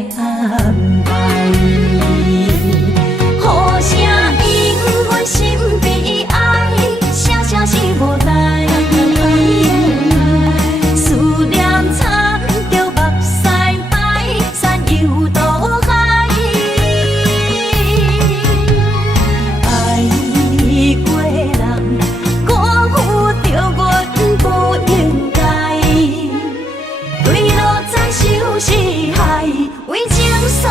来安排。好声因阮心悲哀，声声是无奈。思念惨着目屎白，山游渡海。爱过人，辜负着阮不应该。对路再受是害，为情所害。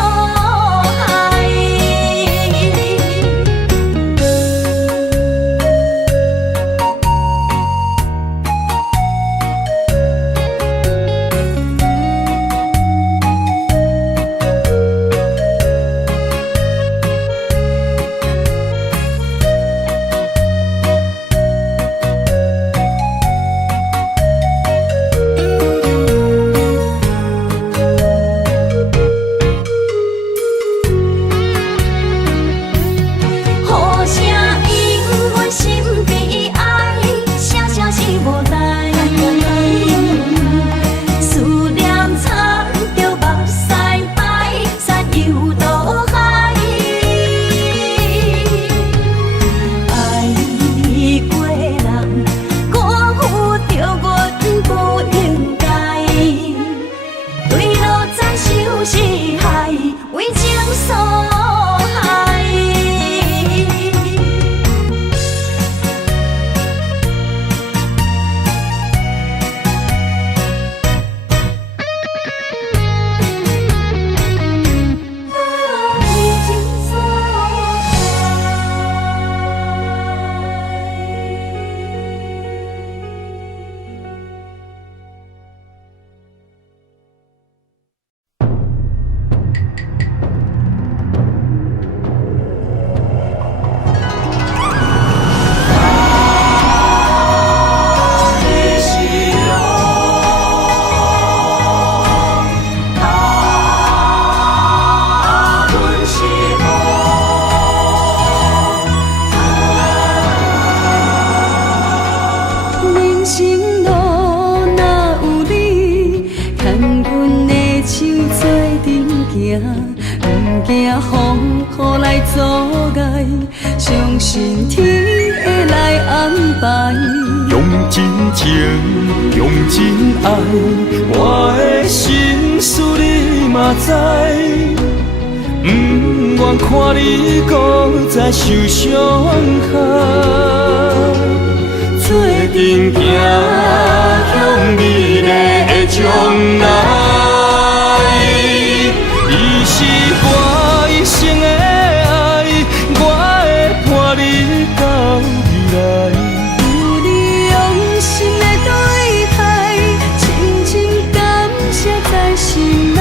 好声因阮心悲哀，声声是无奈。思念惨着目屎白，山游渡海。爱过人，辜负着阮不应该。对路再受是害，为情所害。为情所人生路若有你，牵阮的手做阵行，毋惊风雨来阻碍，相信天会来安排。用真情，用真爱，我的心事你嘛知。不愿看你搁再受伤害。做阵行，向美丽的将来。你是我一生的爱，我会伴你到未来。有你用心的对待，深深感谢在心内。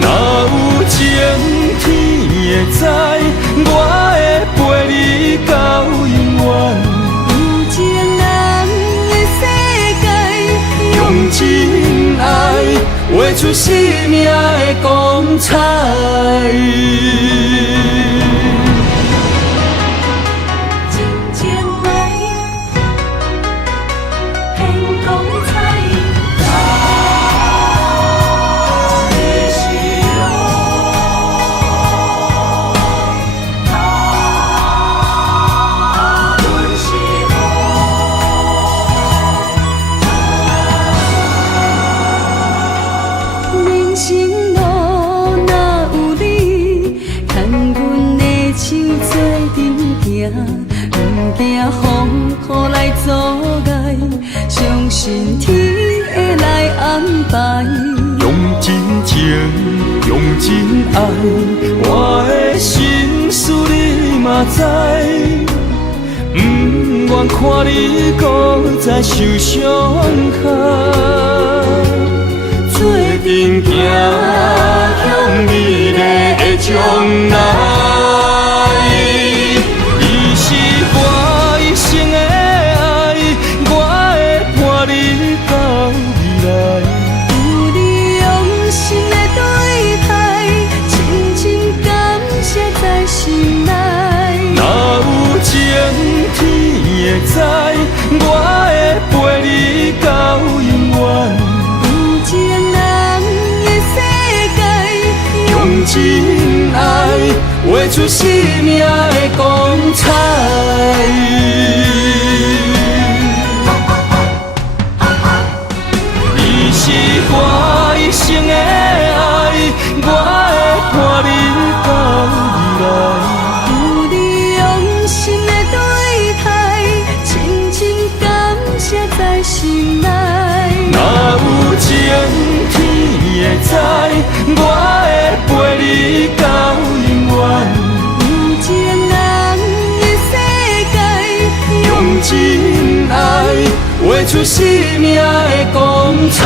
若有情天会知，我会陪你到永远。有情人的世界，用真爱画出生命的光彩。真情爱，显光彩。你是阮是人生路若有你，牵阮的手做阵行，毋惊风雨来阻碍，相信天会来安排。用真情，用真爱，我的心事你嘛知。不愿看你搁再受伤害。做阵行，向美丽的将来。你是我一生的爱，我会伴你到未来。有你用心的对待，深深感谢在心内。若有情天会知，我会陪你到永远。有情人的世界，真爱，画出生命的光彩。你是我一生的爱，我会伴你到未来。有你用心的对待，深深感谢在心内。若有情天会知，我会陪你到永远。有情人的世界，用真爱画出生命的光彩。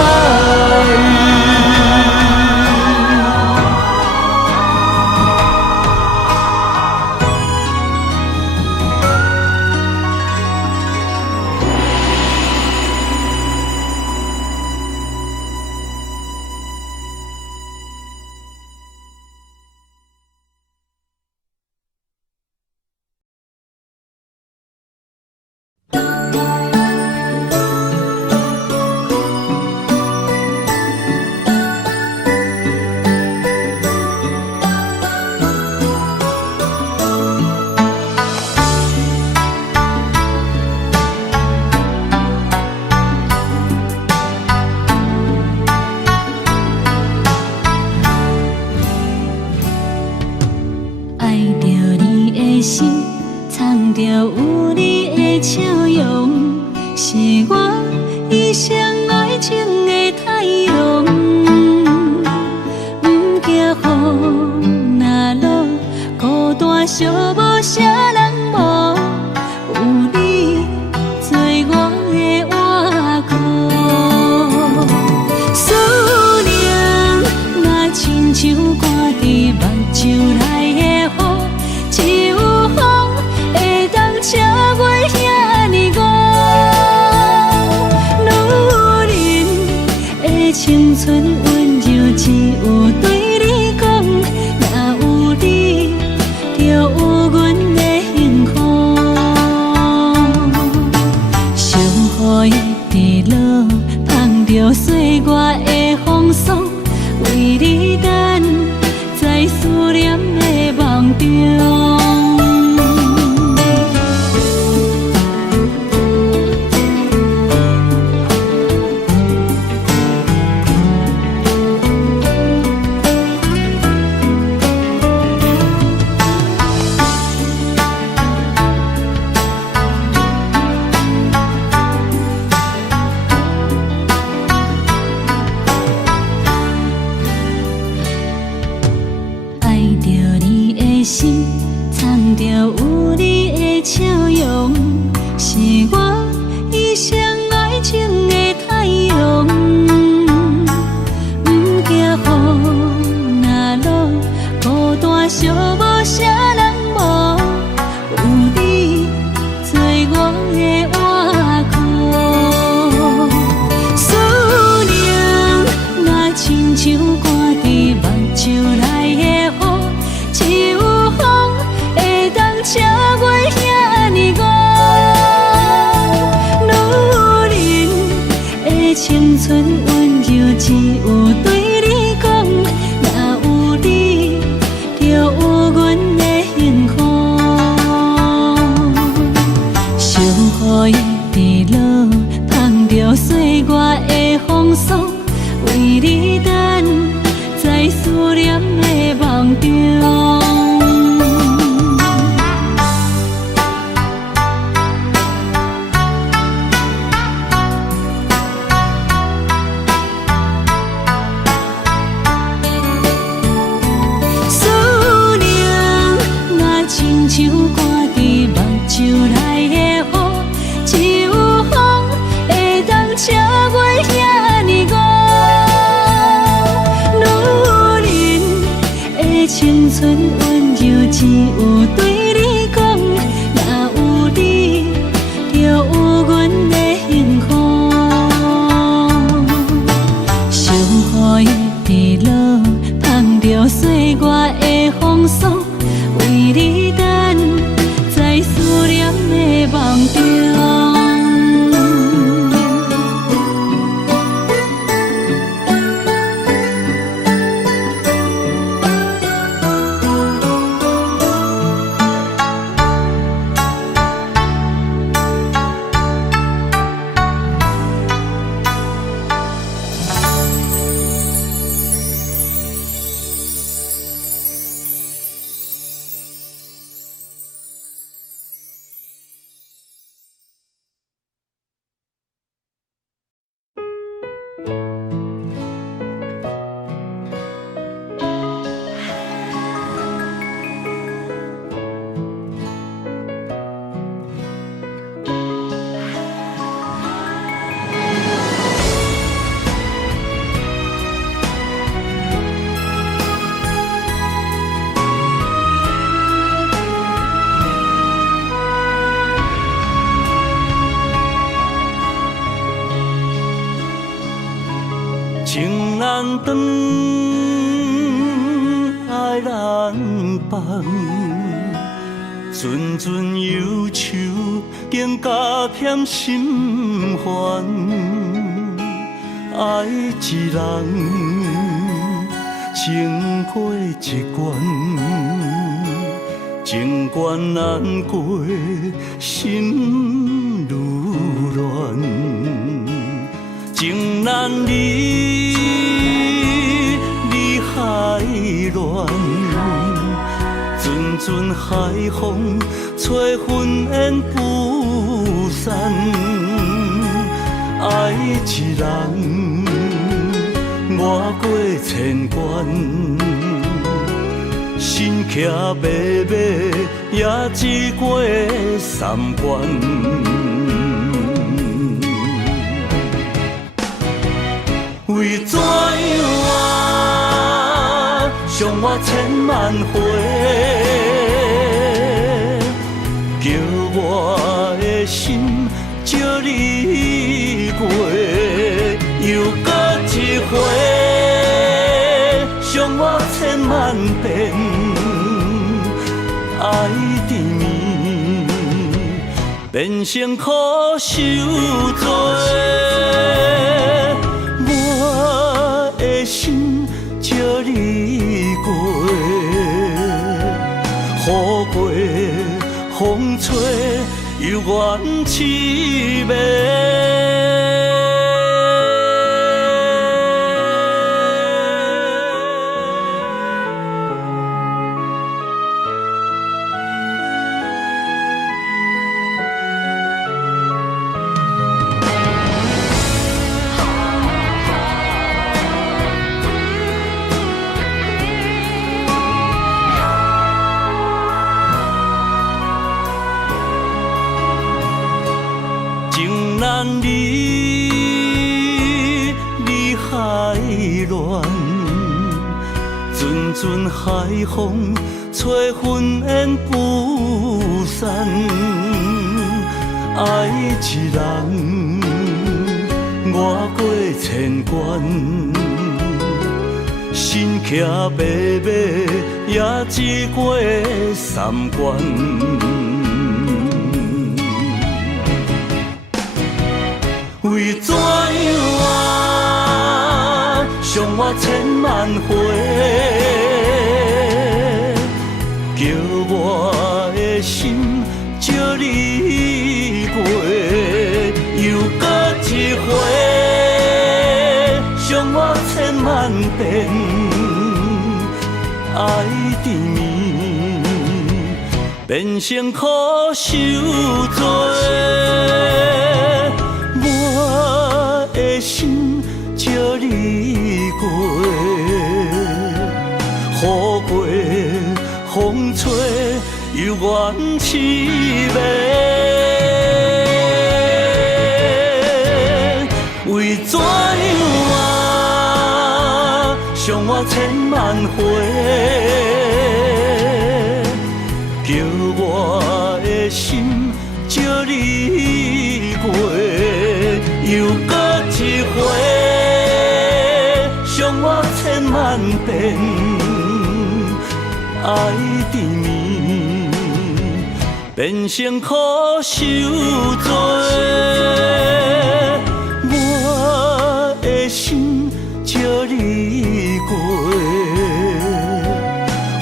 长爱人放，阵阵忧愁更加添心烦。爱一人，情过一关，情关难过，心愈乱。情难离，离海乱，阵阵海风吹云烟不散。爱一人，越过千关，心骑马马也只过三关。为怎样伤我千万回，叫我的心借你过，又搁一回，伤我千万遍，爱缠绵，变成苦受罪。我的心借你过，雨过风吹又怨凄美。难离，离海乱，阵阵海风吹云烟不散。爱一人，越过千关，心骑马马也只过三关。为怎样伤我千万回，叫我的心借你过，又搁一回，伤我千万遍，爱缠绵，变成苦受罪。我的心借你过，雨过风吹又怨凄美。为怎样伤我千万回，叫我的心借你过。又搁一回，伤我千万遍，爱缠绵，变成苦受罪。我的心借你过，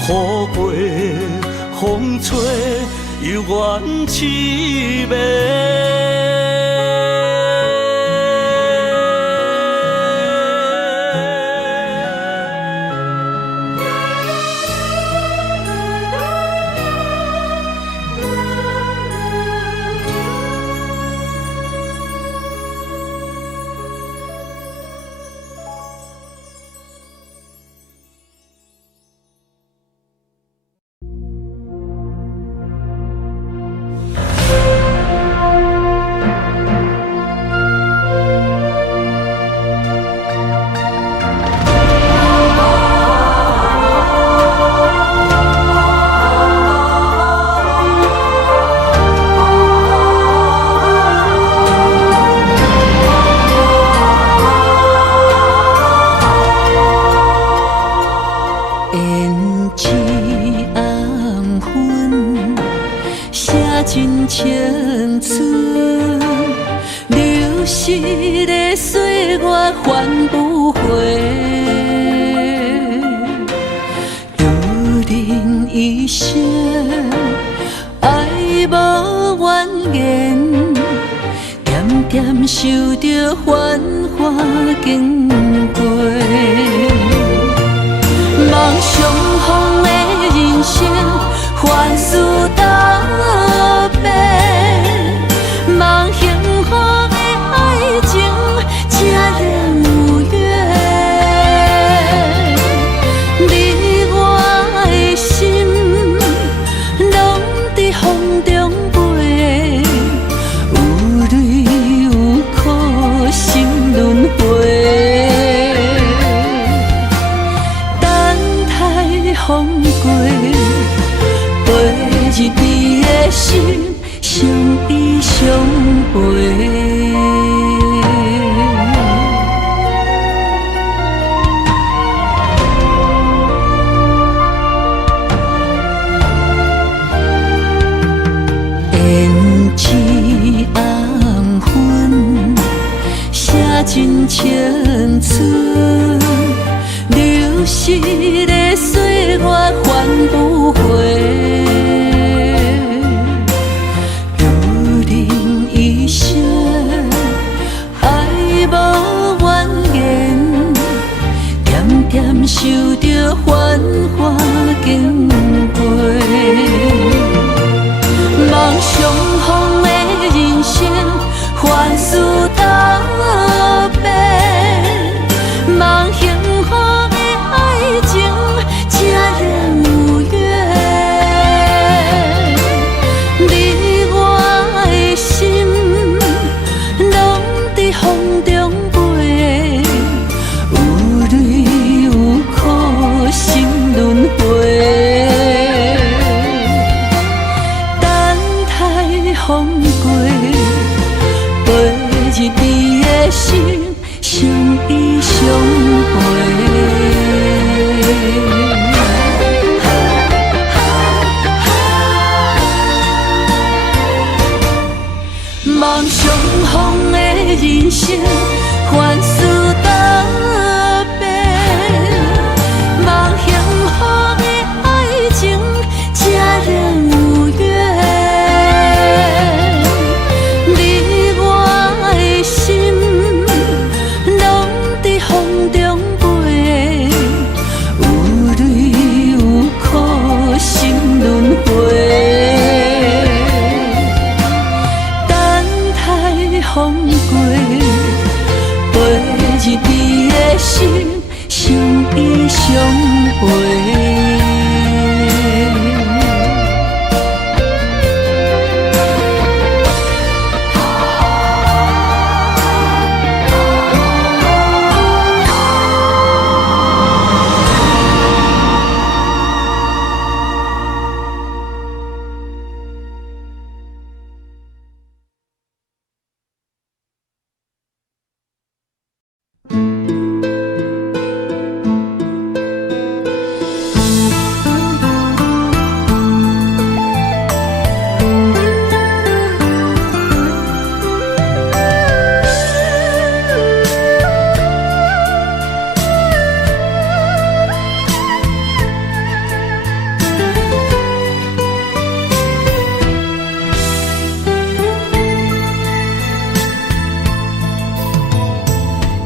雨过风吹又怨凄美。一红粉，写尽青春，流逝的岁月翻不回。如人一生，爱无怨言，点点受着繁华经过。望相逢的人生，凡事答辩。望幸福的爱情，才能有缘。你我的心，拢在风中飞，有泪有苦，心轮回。风过，陪日你的心，相依相陪。胭脂红粉，写尽青春。流逝的岁月翻不回，如人一生，爱无怨言，点点受着繁华经过。望相逢的人生，凡事答辩。望幸福的爱情，才能有缘。你我的心，拢在风中飞，有泪有苦，心轮回。等待风过，陪日你的心。相依相陪，望相逢的人生，凡事答辩。望幸福的爱情，才能有缘。你我的心。风中飞，有泪有苦，心轮回。等待风过，陪日你的心，相依相陪。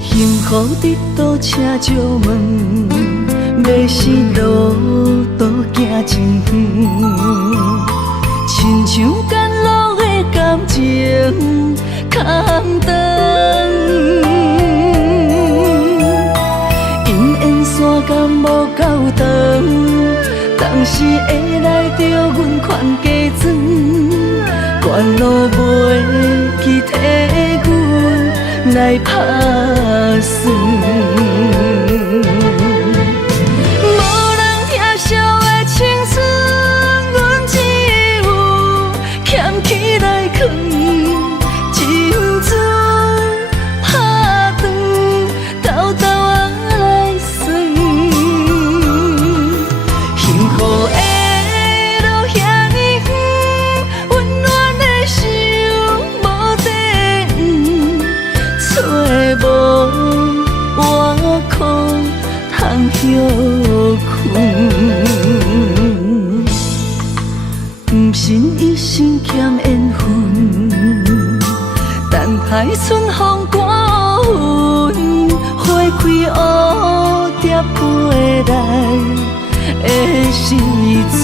幸福伫倒车借问，要是路途行真远，亲像赶路的感情空长。因缘线感无够长，当时会来着阮款加装，关路袂去替阮来打算。无人疼惜的青春，阮只有捡起来藏，情船拍断，兜兜啊来算。幸苦的路遐尼远，温暖的手无地找无外裤通休困。不信一生欠缘分，等待春风刮云，花开蝴蝶飞来的时阵。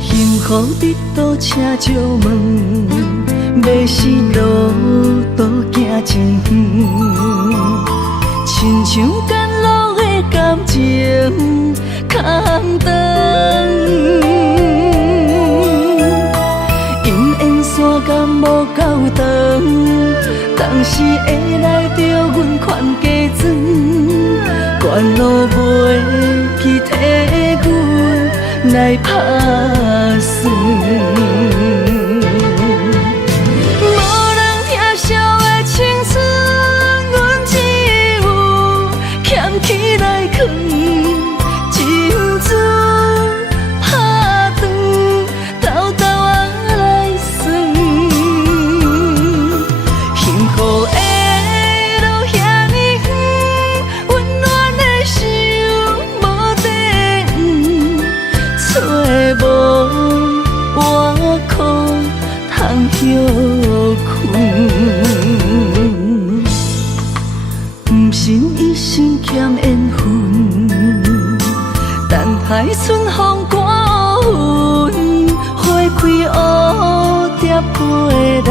幸福得到车石门，要是路途行真远，亲像甘露的感情空长。因缘线感无够长，当时会来着阮款加装，关路袂去替阮来打算。无人疼惜的青春，阮只有捡起来藏，情船打断，兜兜啊来算。幸福的路遐尼远，温暖的手无地找无外裤通休困。不信一生欠缘分，等待春风刮云，花开蝴蝶飞来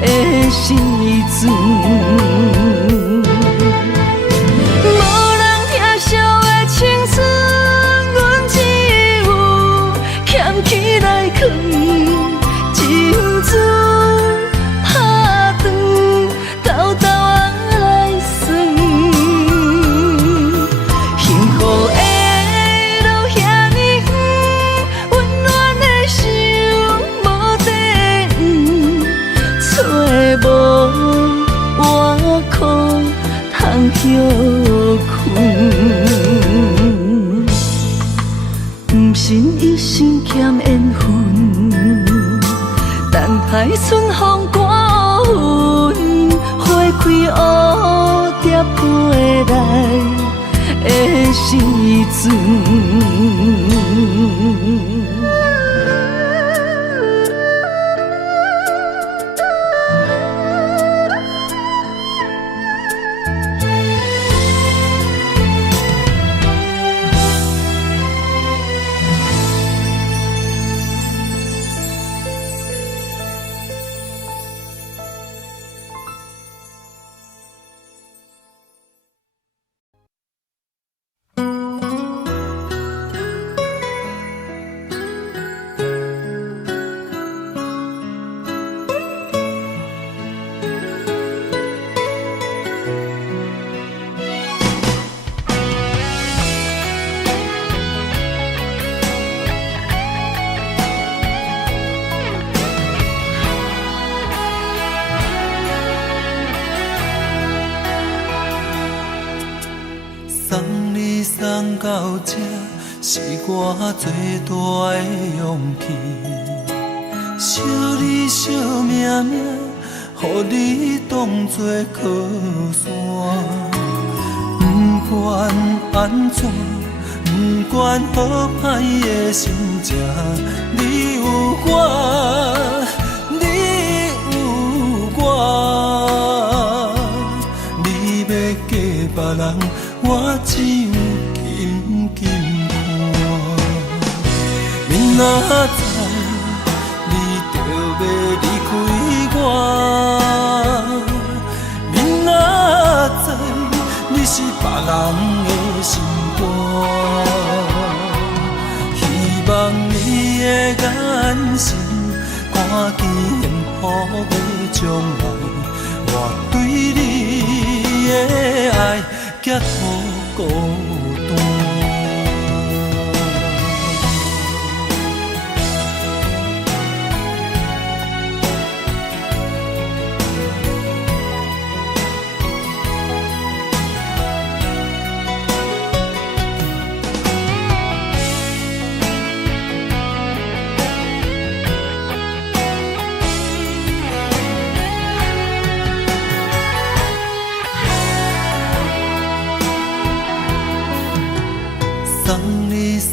的时阵。无人疼惜的青春，阮只有捡起来藏，情船打断，兜兜啊来算。幸福的路遐尼远，温暖的手无地找无外裤通休困。不信一生欠缘分，等待春风刮云，花开蝴蝶飞来的时阵。送你送到这，是我最大的勇气。惜你惜命命，予你当作靠山。不管安怎，不管好歹的心情，你有我，你有我。你要嫁别人，我只有紧紧看。明仔载你就要离开我，明仔载你是别人的心肝。希望你的眼神看见幸福的将来，我对你的爱结乎孤单。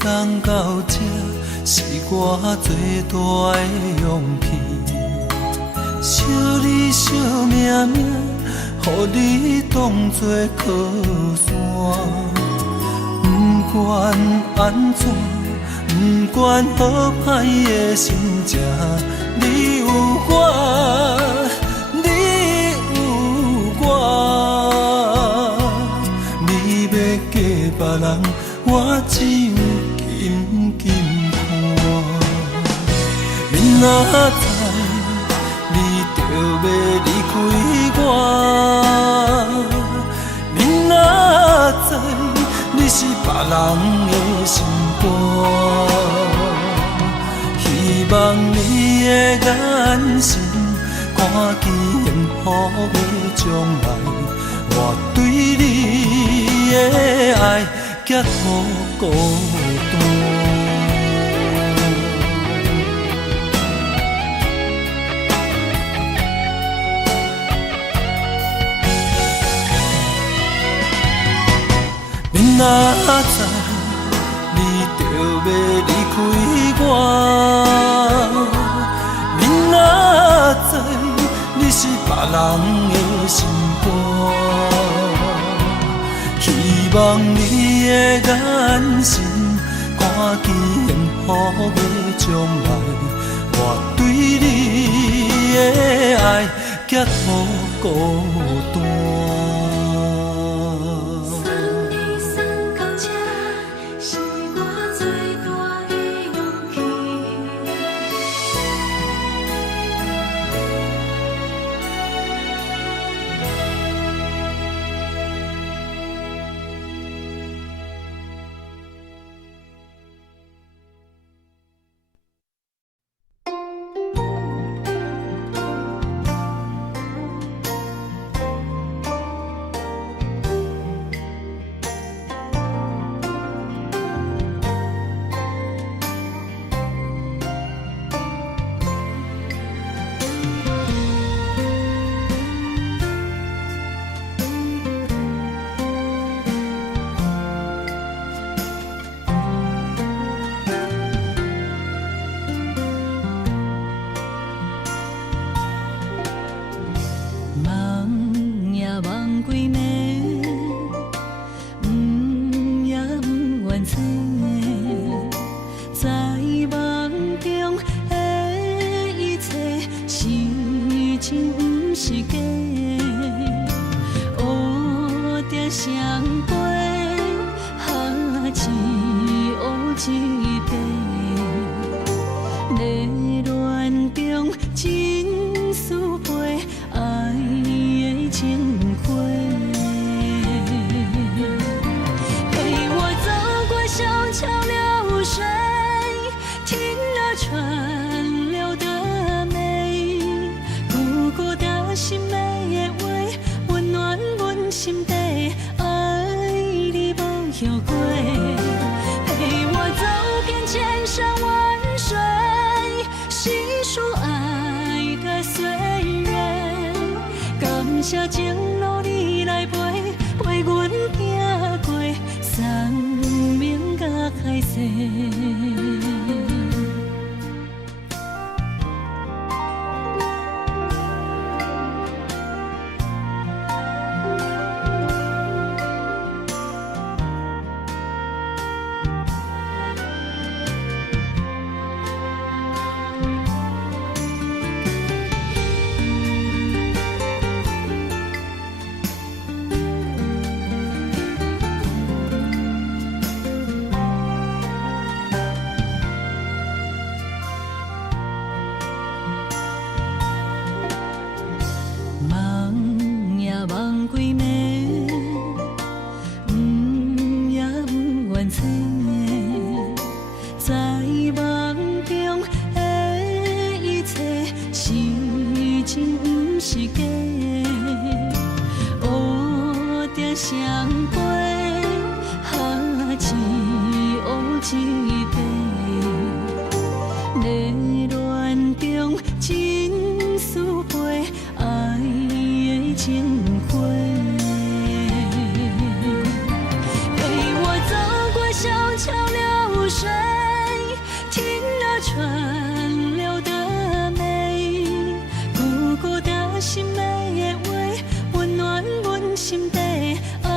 送到这，是我最大的勇气。惜你惜命命，予你当作靠山。不管安怎，不管好歹的心情，你有我，你有我。你要嫁别人，我只有紧紧看。明仔载你就要离开我，明仔载你是别人的心肝。希望你的眼神看见幸福的将来，我对你的爱结乎孤单。明仔载你就要离开我，明仔载你是别人的心肝。希望你的眼神看见幸福的将来，我对你的爱结乎孤单。谢情路你来陪，陪阮行过生命甲海誓。杯，一黑一白，热恋中情思飞，爱的情花。陪我走过小桥流水，听那川流的美，古古的心美的话，温暖阮心底，爱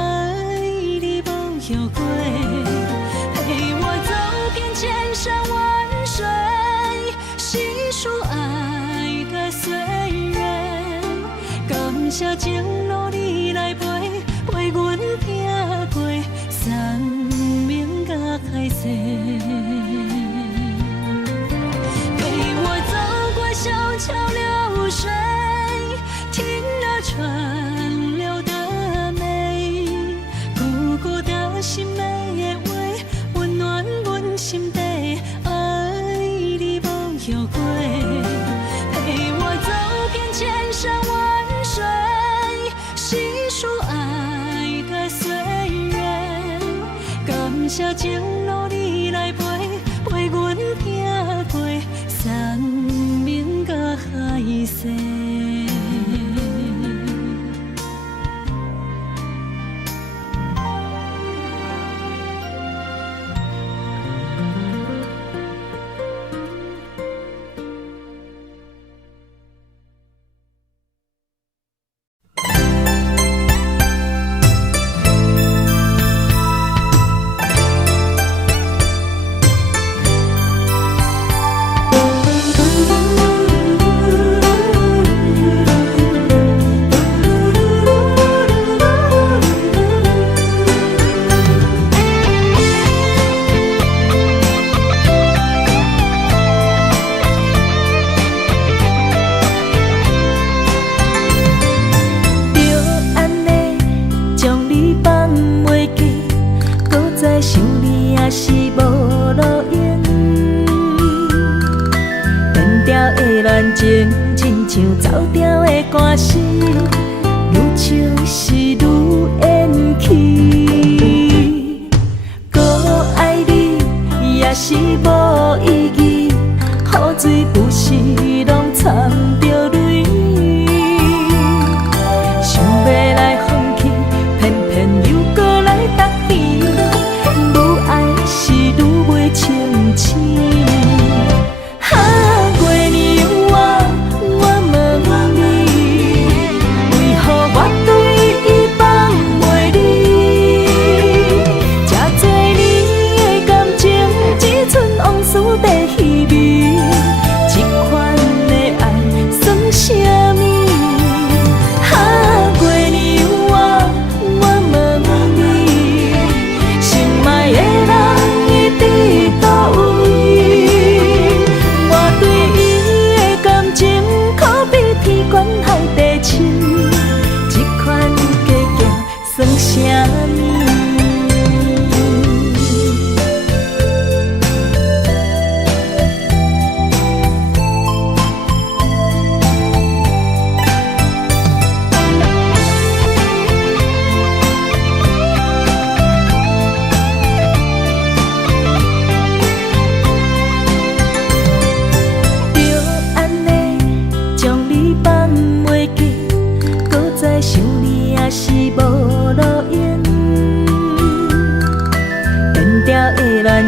你无后悔。陪我走遍千山万水，细数爱的岁月，感谢情路你来陪，陪阮行过生命甲海誓。陪我走过小桥流水，听那川流的美，古古的心美的话，温暖阮心底，爱你无后悔。陪我走遍千山万水，细数爱的岁月，感谢情路你来陪，陪阮行过生命甲海誓。情亲像走调的歌词，愈唱是愈延期。搁爱你也是无意义，雨水不时拢掺着泪。想要来放弃，偏偏又搁来答辩，愈爱是愈袂清醒。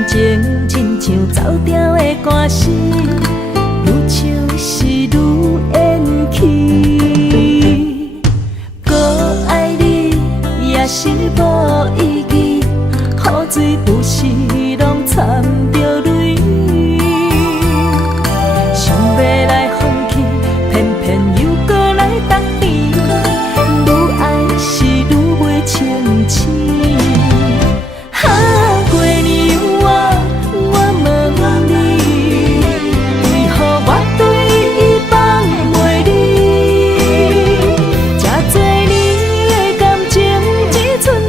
情亲像走调的歌词，愈唱是愈延期。搁爱你也是无意义，雨水不时拢掺着泪。想要来放弃，偏偏又搁来答辩，愈爱是愈袂清醒。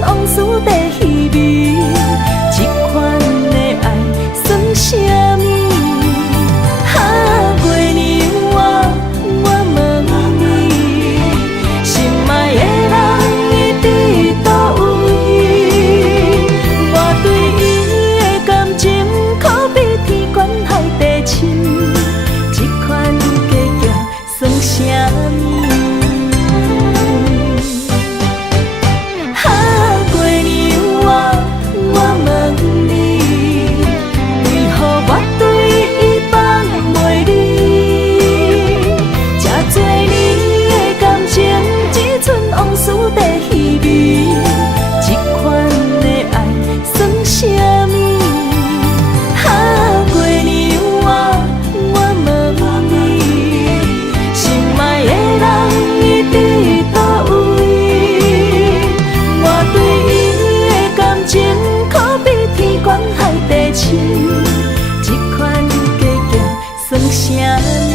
往事在稀微，这款啥物？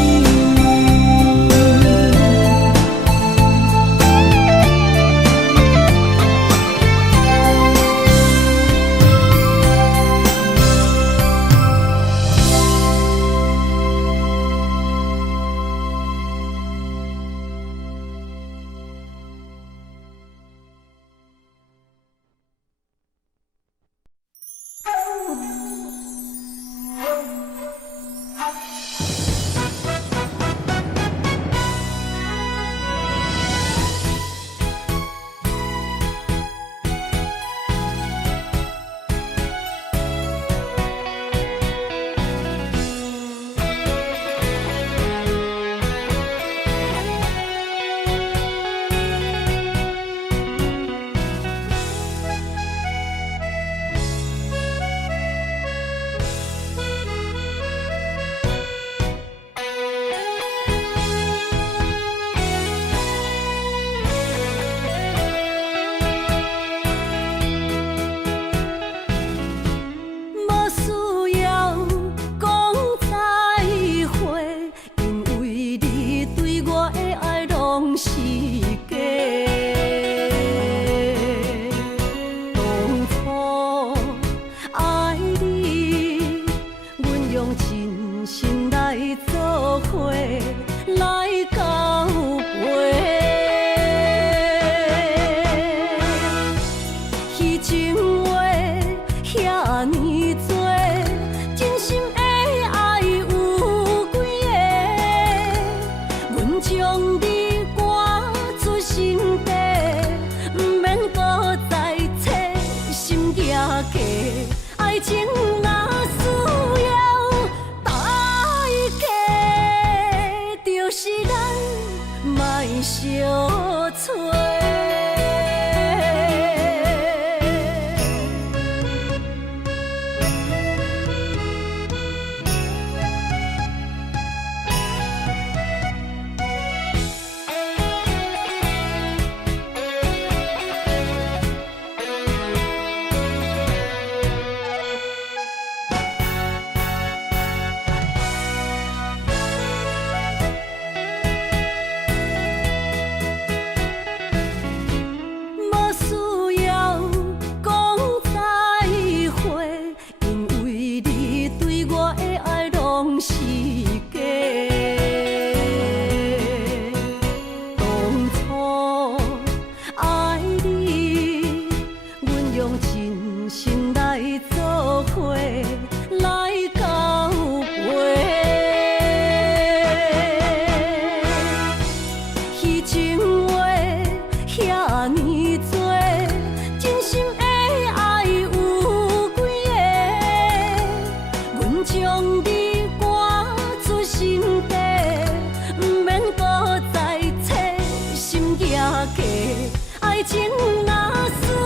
情若需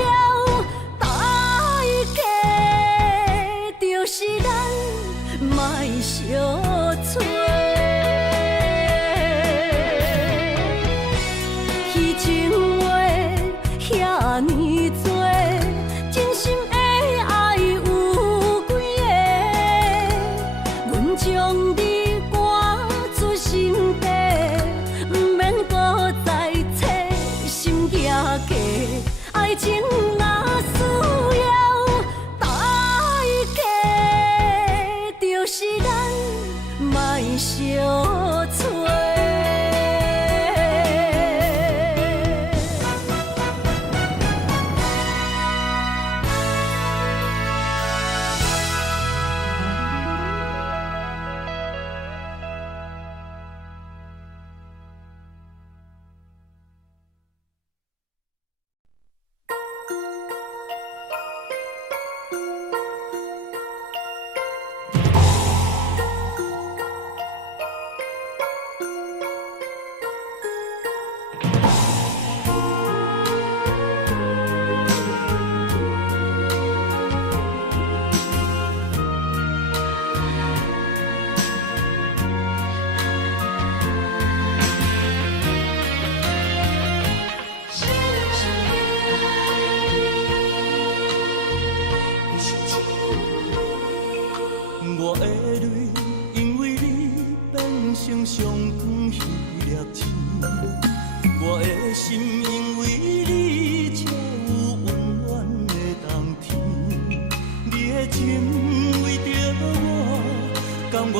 要大家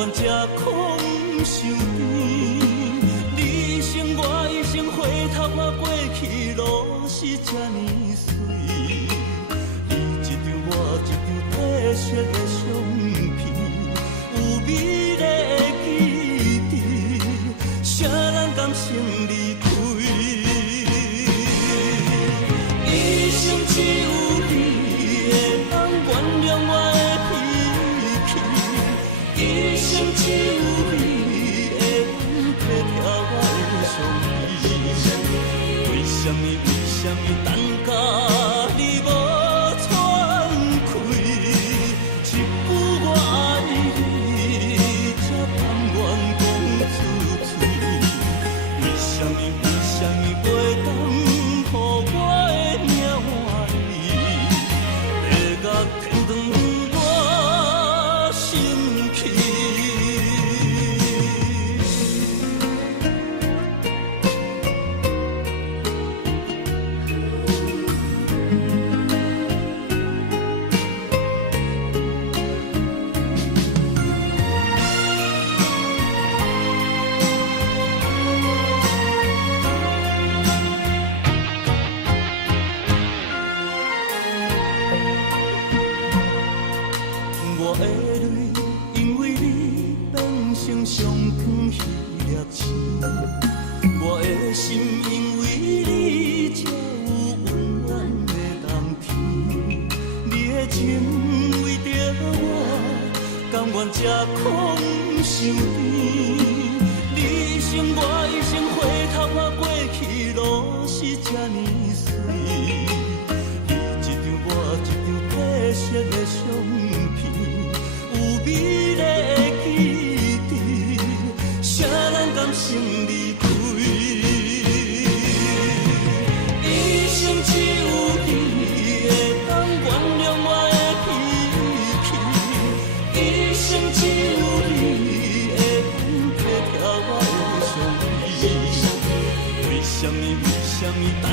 愿这苦不伤甜。你生我一生，回头看过去路是这呢水。你一张我一张褪色的相片，有美丽的记忆，谁人甘心离开？一生只有你会当原谅我的脾气，一生只有你会当体贴我的伤悲。为什么等甲你无喘气？一句我爱你，才甘愿讲出嘴。为什么袂当予我的命换你，会甲天长我心去？我的泪因为你变成上远彼粒星，我的心因为你才有温暖的冬天。你的情为着我，甘愿这苦不伤甜。你生我一生，回头看过去路是这呢水。你一张我一张褪色的相片。有美丽的记忆，谁人甘心离开？一生只有你会当原谅我的脾气，一生只有你会当体贴我的伤悲。为什么等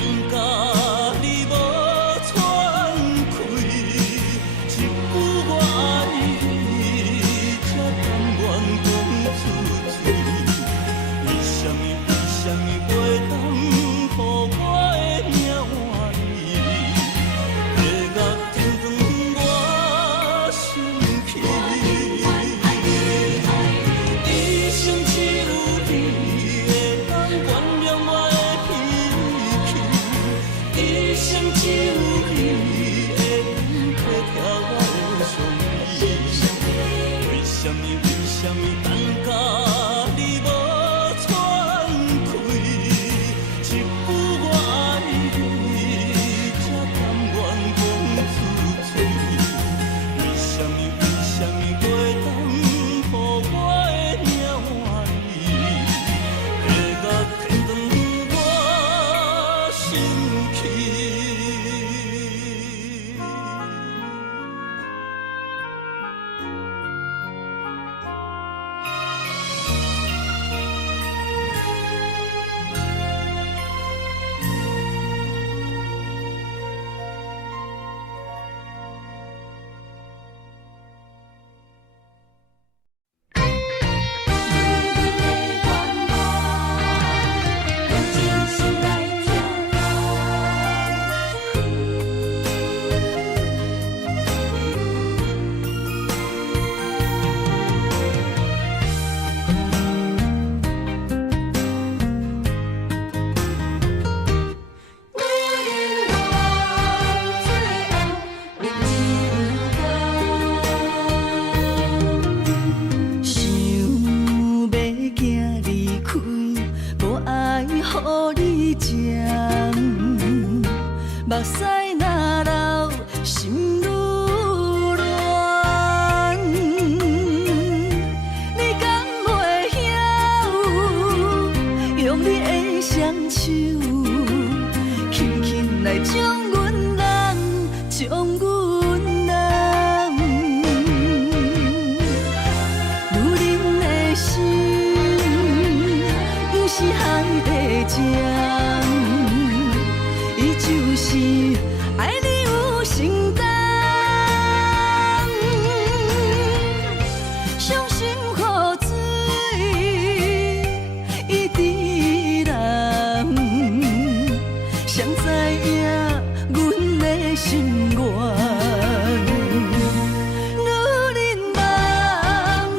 女人梦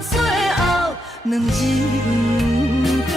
最后两人甘。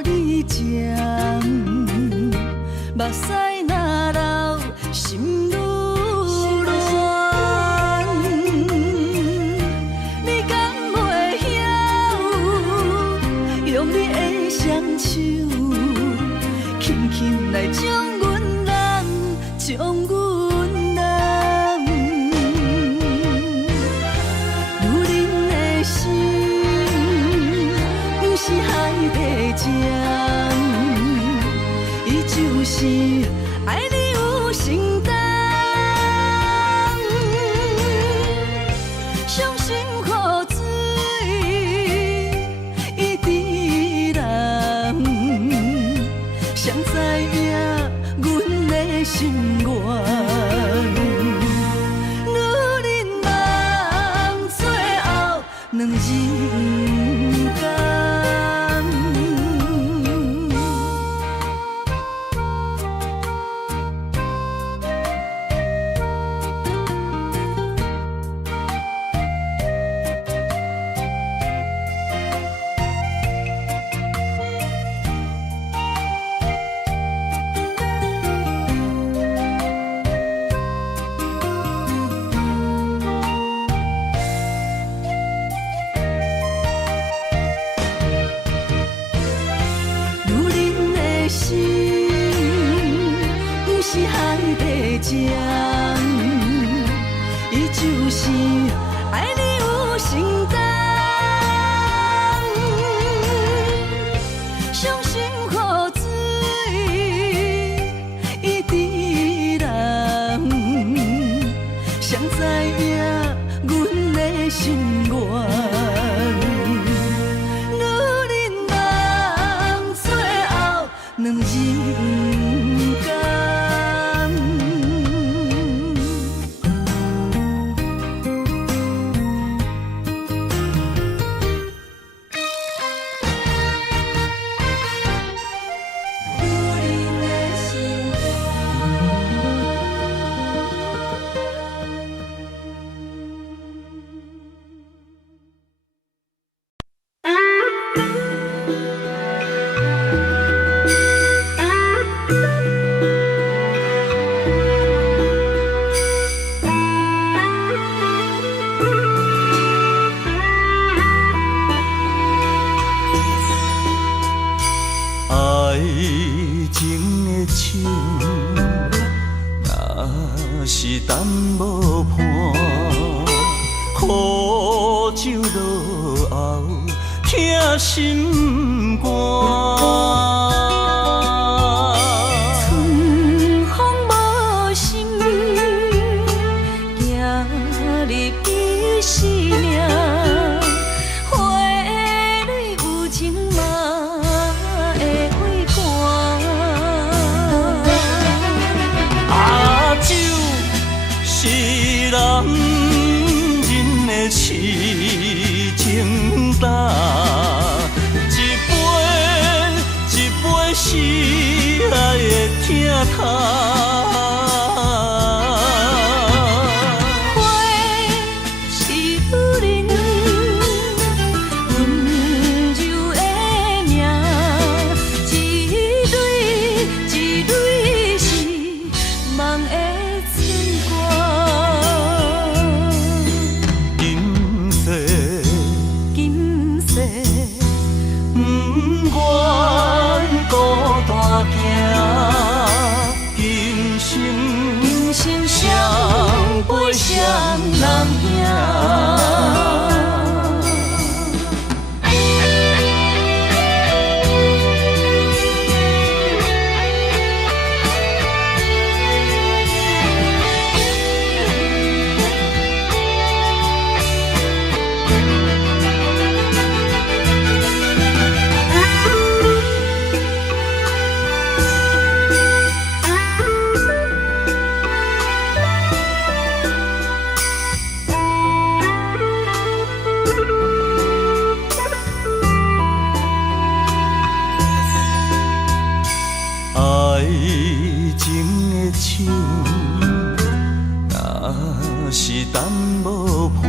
予你食，目屎若流，心愈乱。你敢袂晓，用你的双手，轻轻来将阮人，将阮人。女人的心，不是海底针，伊就是爱你有承担。伤心苦水，伊滴人，谁知影阮的心愿？女人梦最后两人甘。是海底针，伊就是爱你有承担。伤心苦水，伊滴人，谁知影阮的心愿？女人梦最后两人甘。是等无伴，苦酒落后，疼心肝。春风无心，行入伊生命。花蕊有情嘛会会寒。酒是男人的痴情胆，一杯是爱的疼痛。手，若是等无伴，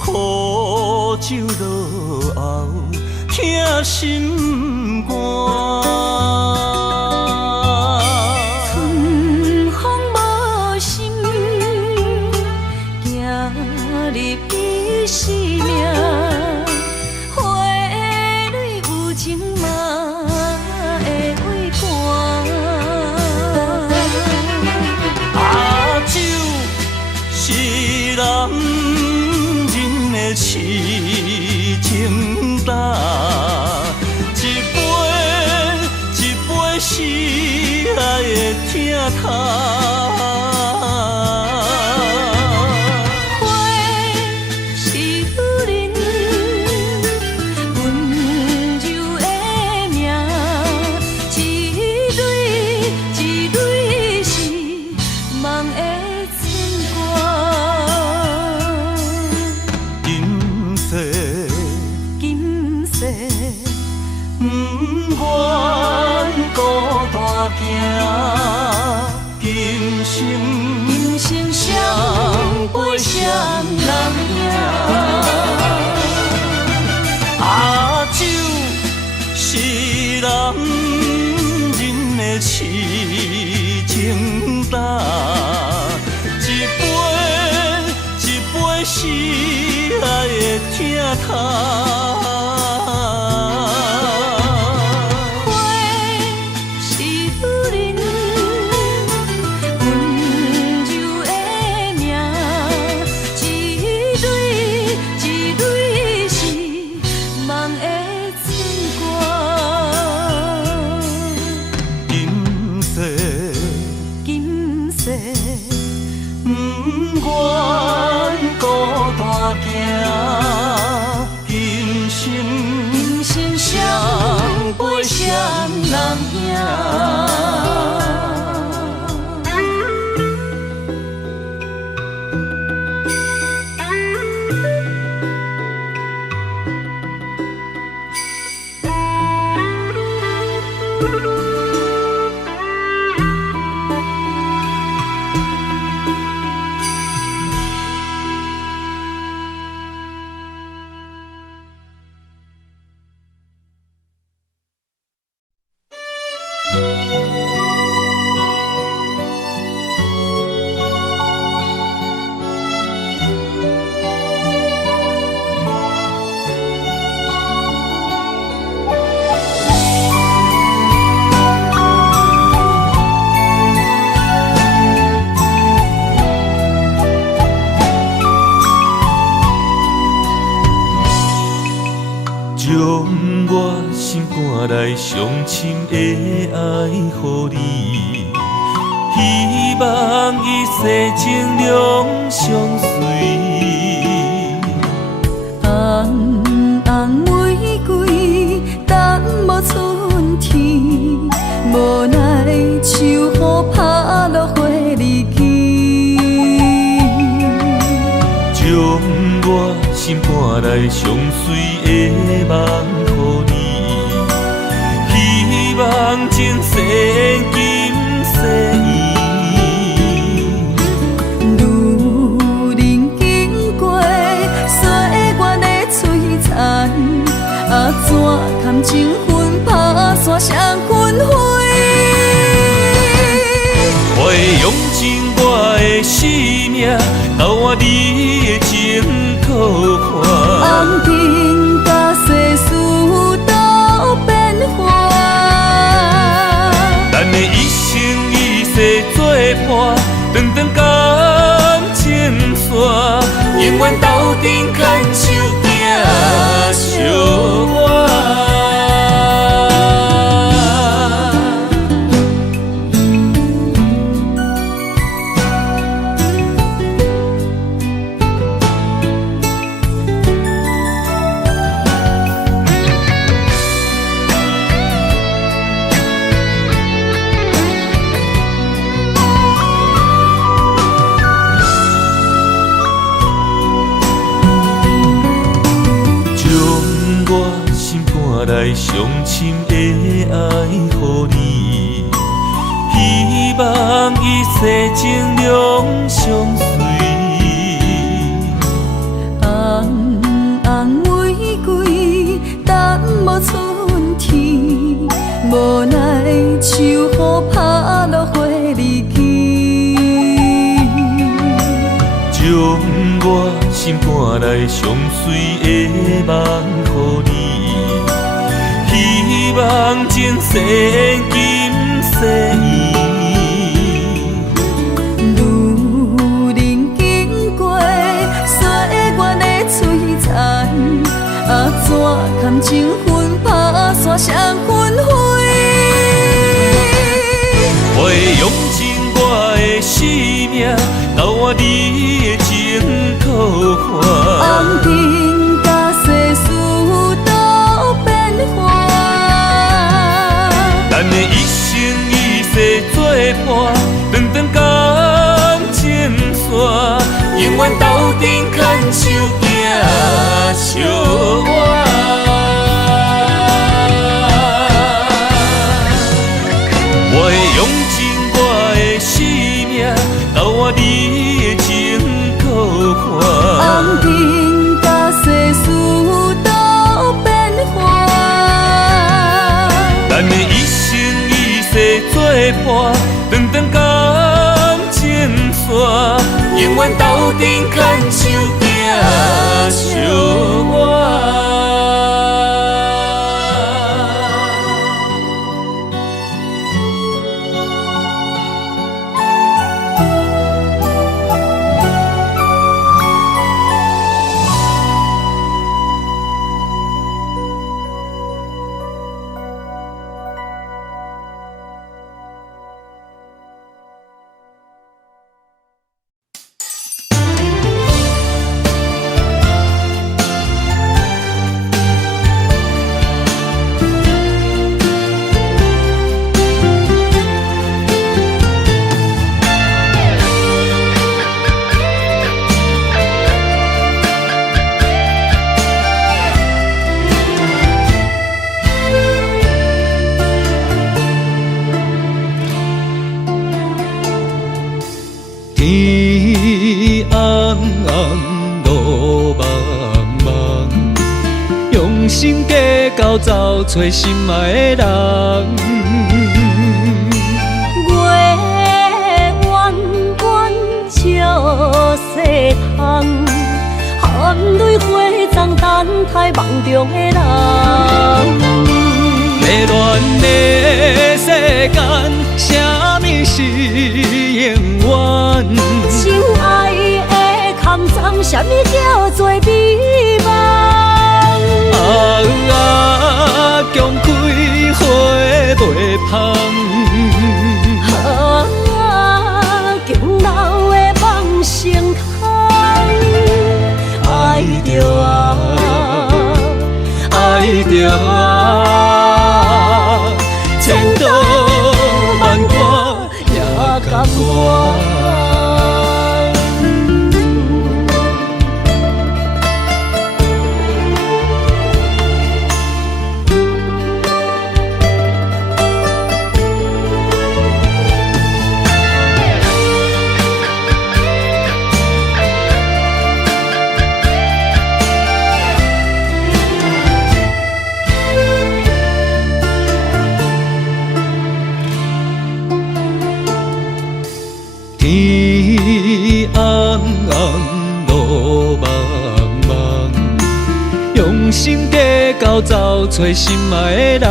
苦酒落后，疼心肝。春风无心，行入伊生命。花蕊有情嘛会为寒。啊，酒是男人的痴情胆，一杯一杯是爱的疼痛。花是女人温柔的名，一蕊一蕊是梦的牵挂。今世今世不愿孤单行，今生相陪双人影。啊，酒是男人的痴情胆，一杯一杯是爱的疼痛。是女人温柔的名，一蕊一蕊是梦的牵挂。今世今世不愿孤单行，今生相陪双人影。将我心肝内上深的爱予你，希望一世情两相随。红红玫瑰等无春天，无奈秋雨拍落花离去。将我心肝内上水的梦予你，希望前世今世缘。路人经过岁月的璀璨，啊，怎堪情分打散双魂飞？我会用尽我的生命，交换你的情可看。红尘甲世事都变化，咱的一生一世作伴，长长感情线，永远斗阵牵手行相伴。来上深的爱予你，希望一世情两相随。红红玫瑰等无春天，无奈秋雨拍落花离去，将我心肝内上水的梦予你，希望前世缘今世缘。路人经过岁月的璀璨，怎堪情分打散双纷飞？我会用尽我的生命，交换你的情可换。红尘甲世事都变化，咱的一生一世作伴，长长感情线，永远斗阵牵手行相偎。我会用尽我的生命，交换你的情可换。红尘甲世事都变化，咱的一生一世作伴，长长感情线，永远斗阵牵手行相偎。天红红，路茫茫，用心计较找找心爱的人。月弯弯照西窗，含泪花丛等待梦中的人。迷乱的世间，什么是永远？情爱的坎藏，什么叫做美梦？强开花袂芳。强留的梦成空。爱着爱着千刀万剐也甘愿。天红红，路茫茫，用心计较找找心爱的人。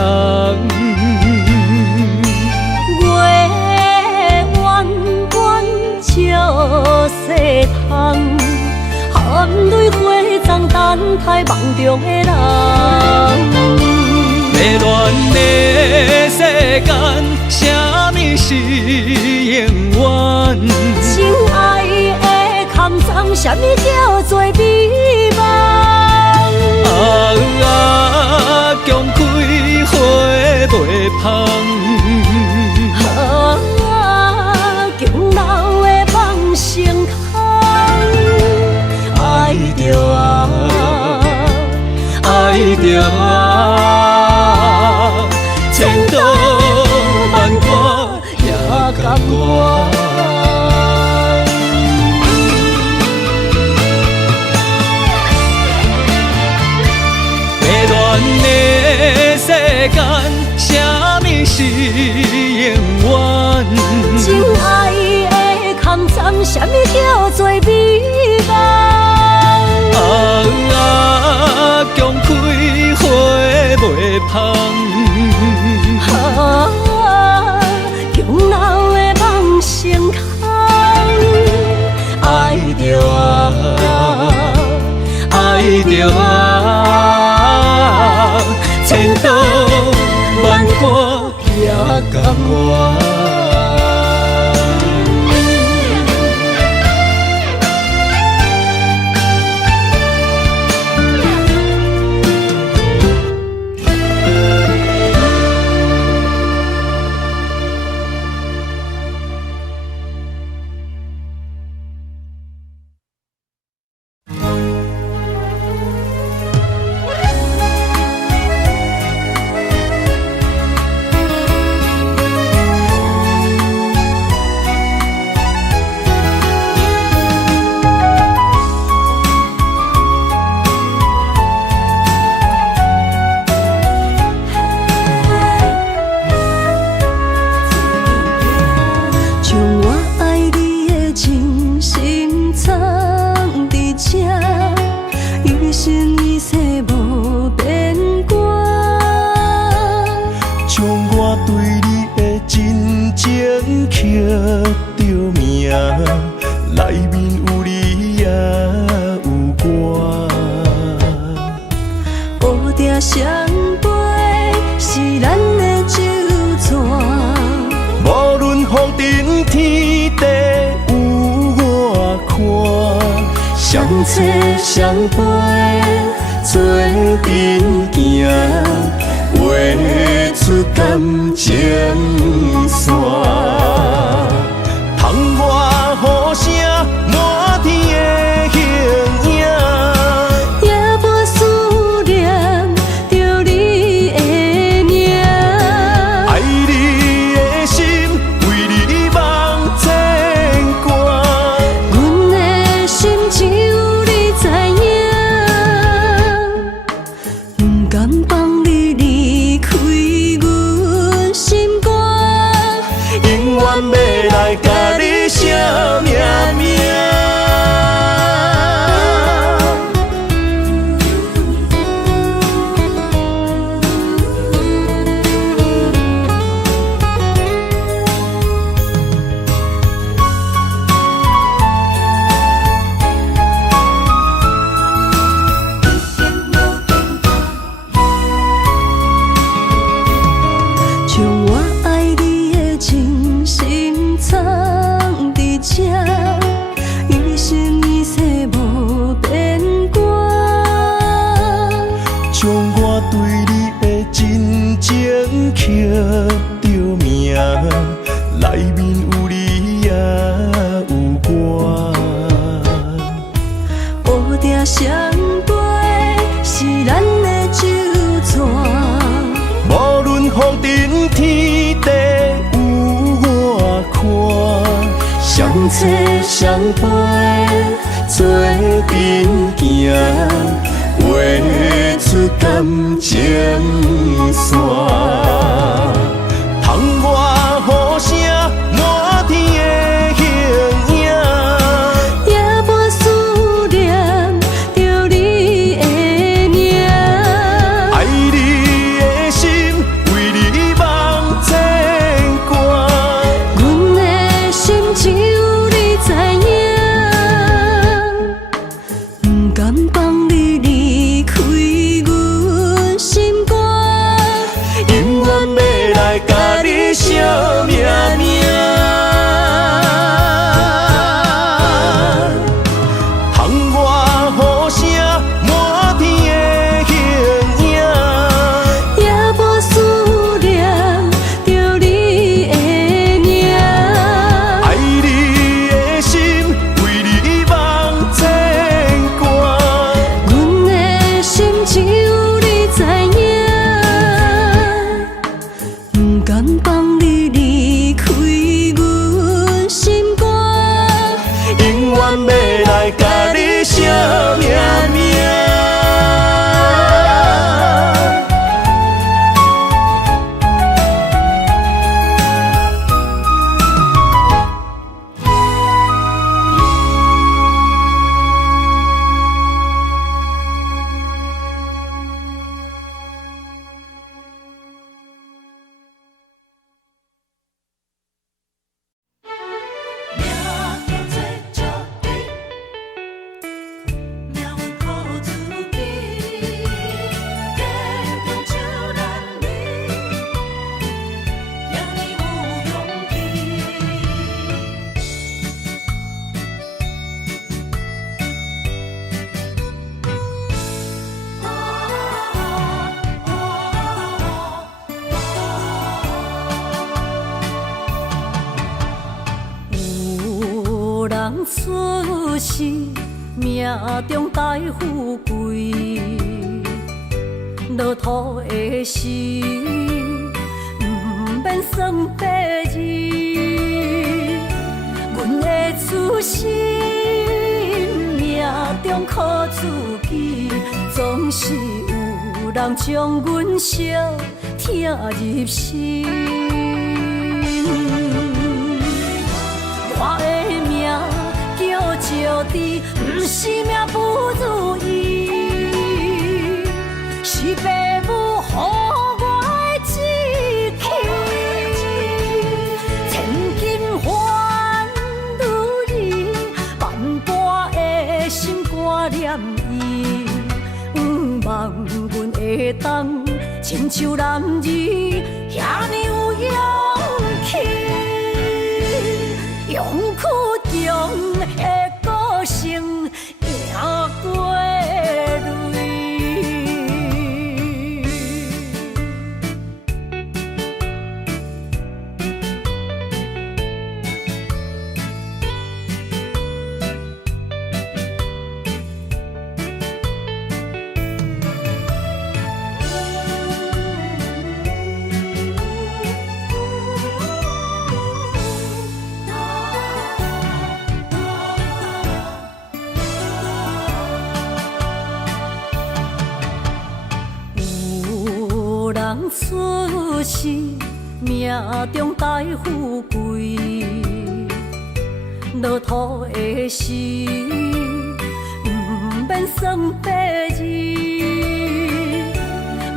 月弯弯照西窗，含泪花丛等待梦中的人。迷乱的世间，什么是永远？情爱的坎藏，什么叫做美梦？强开花袂芳。强留的梦成空。爱着爱着千刀万剐也甘愿。是永远。真爱的空站，什么叫做美梦？强开花袂芳。强闹的梦成空，爱着爱着千刀万剐也甘愿。相陪做阵行，画出感情线。窗外雨声满天的形影，也无思念着你的名。爱你的心为你梦牵挂，阮的心只有你知影。不甘放你离开阮心肝，永远要来甲你写命名。将我爱你的真心藏伫这，一生一世无变卦。将我对你的真情刻着名，内面有你也有我。乌定相陪是咱的酒泉。无论风尘天地有我看，相切相陪做阵行，画出感情线。窗外雨声满天的形影，也无思念着你的名。爱你的心为你梦牵挂，阮的心只有你知影。不甘放你离开阮心肝，永远人出世，命中带富贵，落土的时，不免算白字。阮的出身，命中靠自己，总是有人将阮惜听入心。我的命叫石滴，不是命不如意，是父母予我的志气。千金换如意，万般的心挂念伊。望阮会当亲像男儿遐尼有勇气。勇屈强的个性，赢过泪。人出世，命中带富贵，落土的时，不免算白字。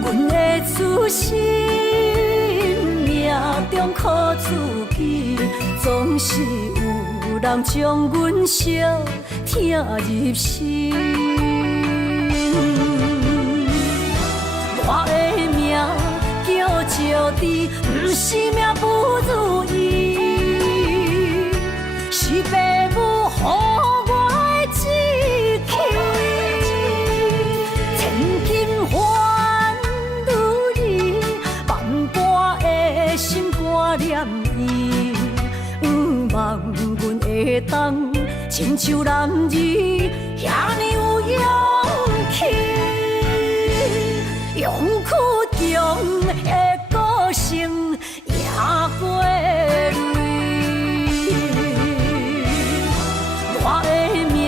阮的出身，命中靠自己，总是有人将阮惜听入心。我的命叫石滴，不是命不如意，是父母予我的志气。千金换如意，万般的心挂念伊。望阮会当亲像男儿遐尼有勇气。勇屈强的个性，赢过泪。我的命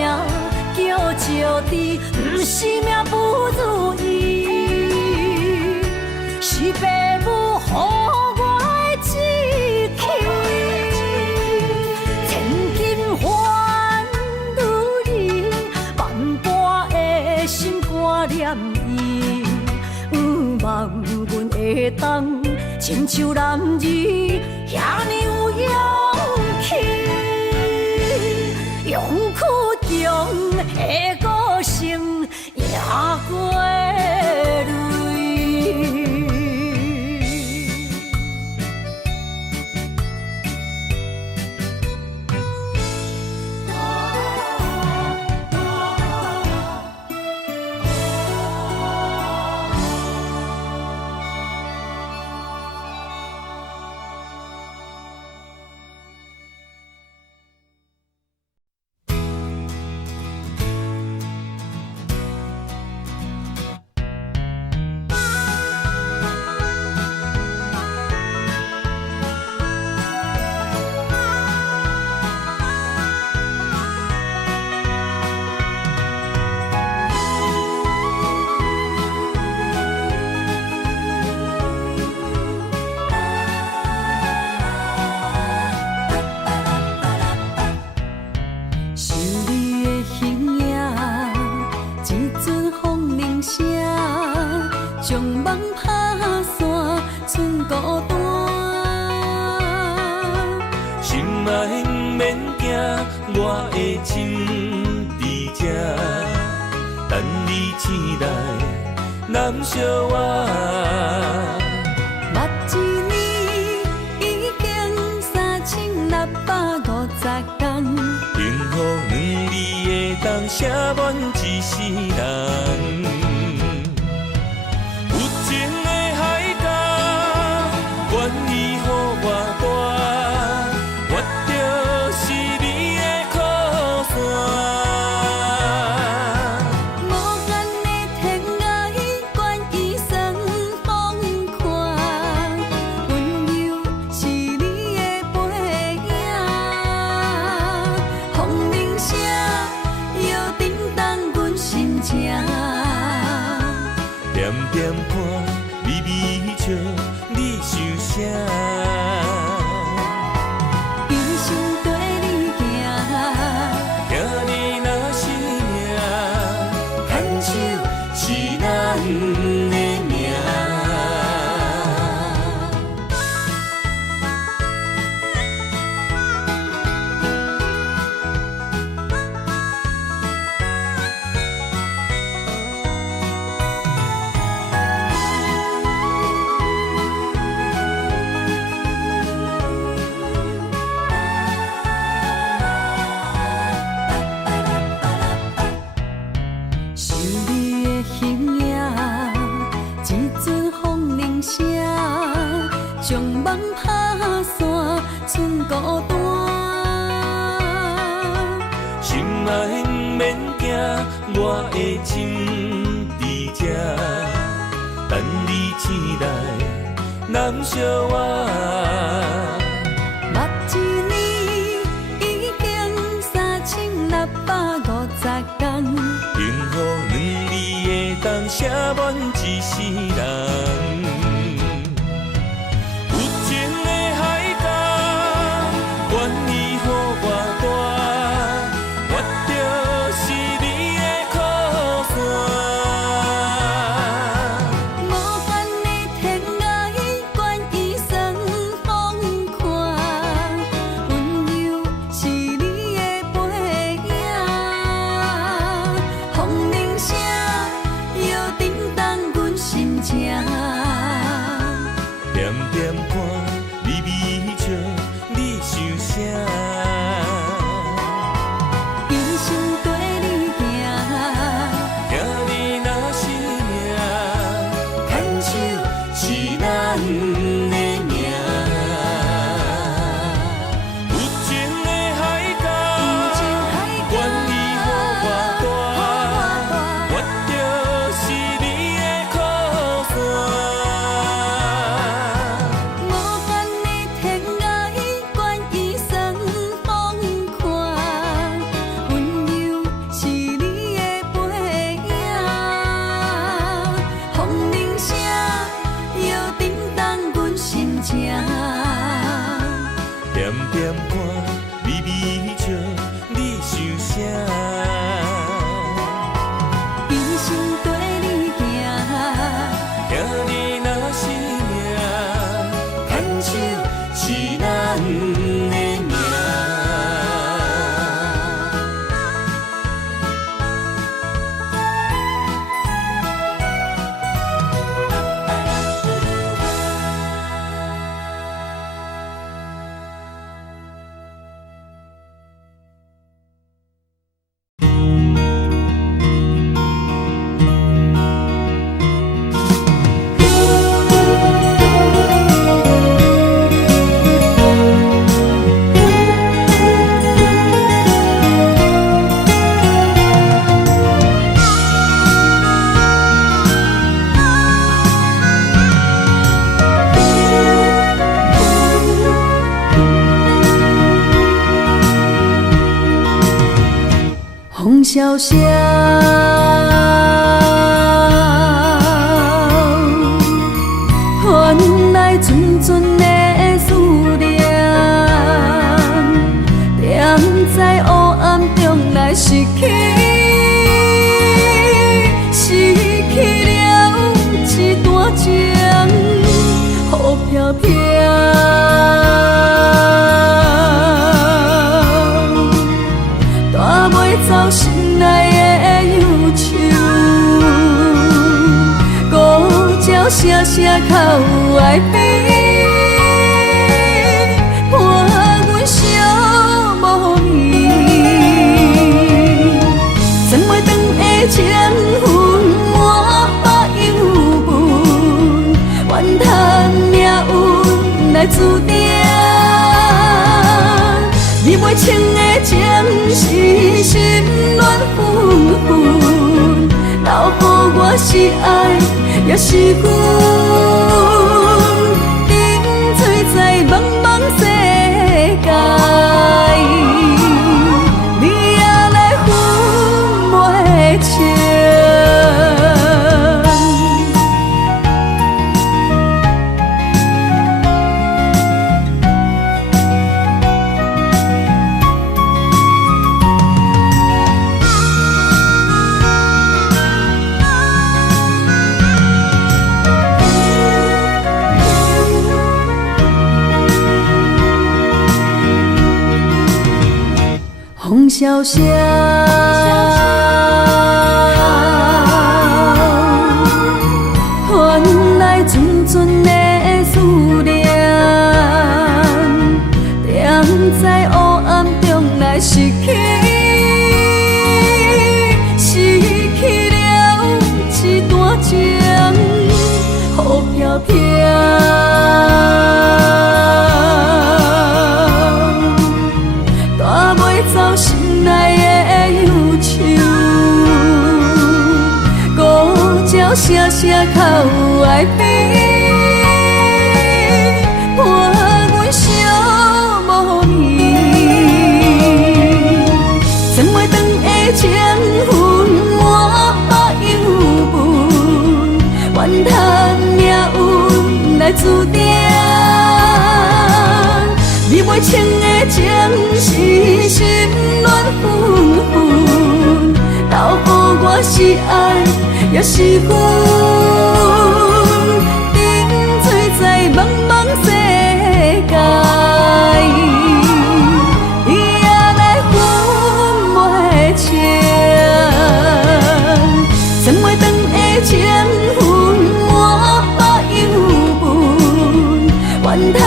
叫石滴，不是命不如意，是父母予我的志气。千金换如意，万般的心挂念伊。望阮会当亲像男儿遐尼有勇气，勇屈强的个性，赢过泪。我的心伫这，等你醒来，难相我。目一年已经3650天，幸福两字会当写满一世人。有情的海角，愿意予我跋，我就是你的靠点看，微微笑，你想啥？一生跟你行，行你若是命，牵手是咱的命。想你的形影，一阵风铃声，将梦打散，剩孤单。心爱免惊，我的心伫这，等你醒来，难相我。目一年已经3650天，幸福两字会当写满一世人。有情的海角，愿意予我大，我就是你的靠山。无限的天涯，愿意送风看，温柔是你的背影，风铃声摇震动阮心情。点点看，微微笑，你想啥？一生跟你行，行你若是命，牵手是咱的命。有情的海角，愿意予我大，我就是你的靠山。无限的天涯，愿意送风看，温柔是你的背影，风铃声摇震动阮心情。点点看，微微笑，你想啥？一生跟你行，行你若是命，牵手是咱的命。风萧萧，原来阵阵的思念，踮在黑暗中来失去，失去了一段情，雨飘飘。带袂走心内的忧愁，孤鸟声声哭哀悲，伴阮相无眠。千袂长的情分，满腹忧闷，怨叹命运来注定。你袂清的情是心乱纷纷，留予我是爱，也是恨。沉醉在茫茫世界，你也来分袂清。萧萧。原来纯纯的思念，踮在黑暗中来失去，失去了一段情，雨飘飘。带袂走心内的忧愁，孤鸟声声哭哀悲，伴阮寂无眠。千袂长的情分满忧闷，怨叹命运来注定。你袂清的情是心乱纷纷，留予我是爱也是恨，沉醉在茫茫世界，你也来分袂清。千袂长的情分满忧闷，怨叹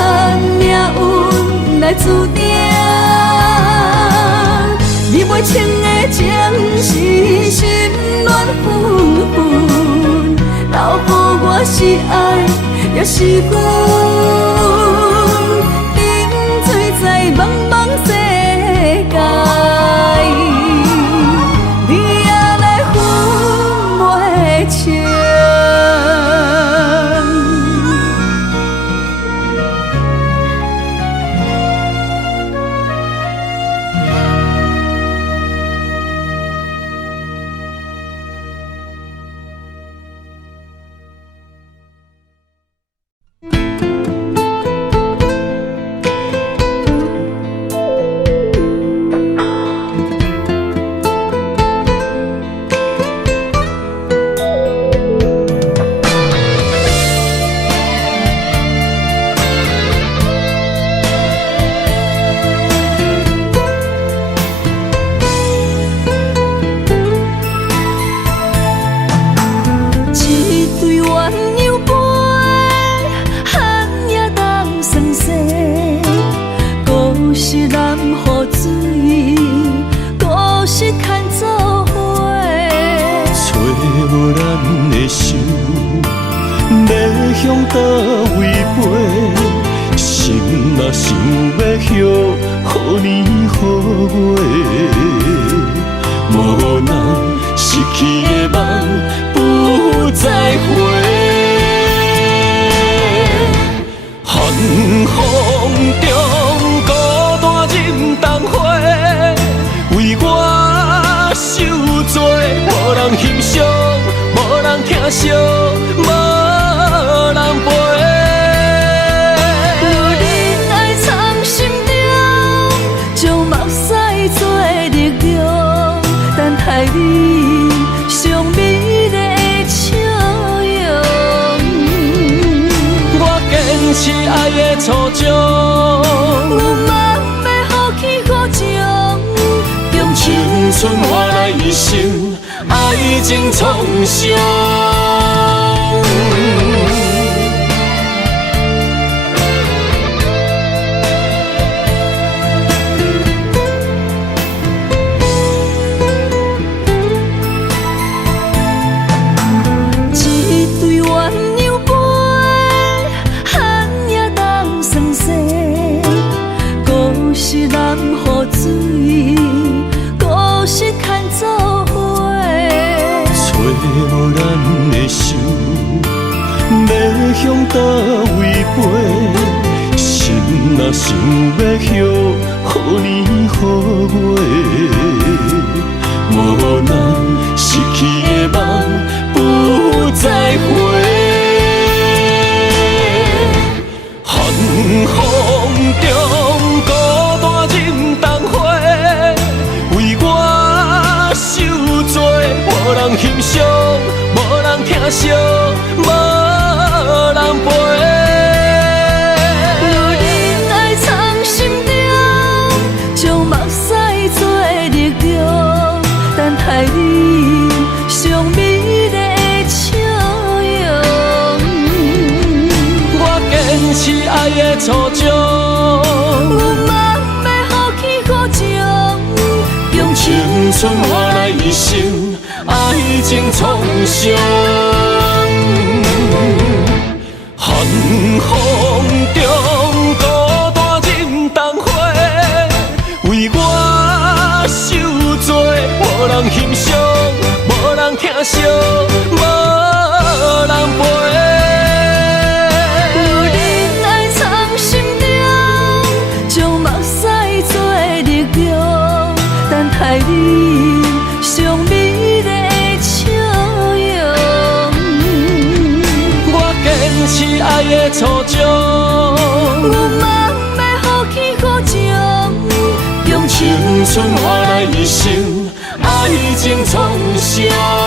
命运来注定。你袂清的情是心乱纷纷，留予我是爱也是恨，沉醉在茫茫世界，你也来分袂清。如人爱藏心中，将目屎做的初衷。有梦要予去予情，用青春换来一生，爱情创伤。寒风中孤单忍冬花，为我受罪，无人欣赏，无人疼惜，无人陪。有人爱藏心中，将目屎做力量，等待你上美丽的笑容。我坚持爱的初衷，有梦要予去予情，用青春换来一生，爱情创伤。